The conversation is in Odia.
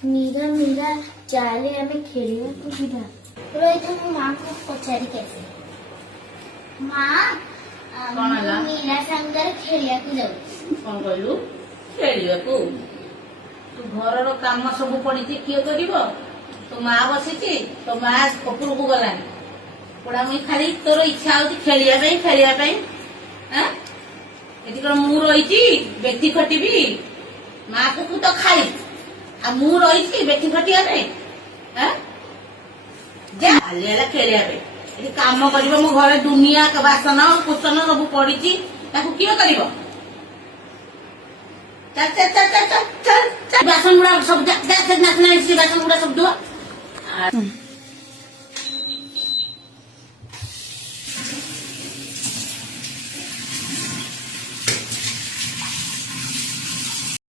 मीरा मीरा चाले आमे खेलिବାକୁ ଯିବା। ରୋହିତ ମୋ ମାଙ୍କୁ ପଚାରିକି ଆସେ। ମା କଣ ହେଲା? ମୀରା ସାଙ୍ଗରେ ଖେଳିବାକୁ ଯାଉଛି। କଣ କହିଲୁ? ଖେଳିବାକୁ? ତୁ ଘରର କାମ ସବୁ ପଡିଛି, କିଏ କରିବ? ତୋ ମା ବସିଛି, ତୋ ମା ଉପରକୁ ଗଲାଣି। ପୋଡାମୁଇ ଖାଲି ତୋର ଇଚ୍ଛା ହଉଛି ଖେଳିବା ପାଇଁ। ଏଠି କଣ ମୁଁ ରହିଛି ବେଠି ଖଟିବି? ମା କୁ ତ ଖାଇ ଆଉ ମୁଁ ରହିଛି ବେଠି ଖଟିବା ପାଇଁ। ଯା ଖାଲି ହେଲା ଖେଳିବା ପାଇଁ। ଏଠି କାମ କରିବ, ମୋ ଘରେ ଦୁନିଆ ବାସନ କୁସନ ସବୁ ପଡିଛି, ତାକୁ କିଏ କରିବ? ବାସନ ଗୁଡା ସବୁ ବାସନ ଗୁଡା ସବୁ ଧୁଆ।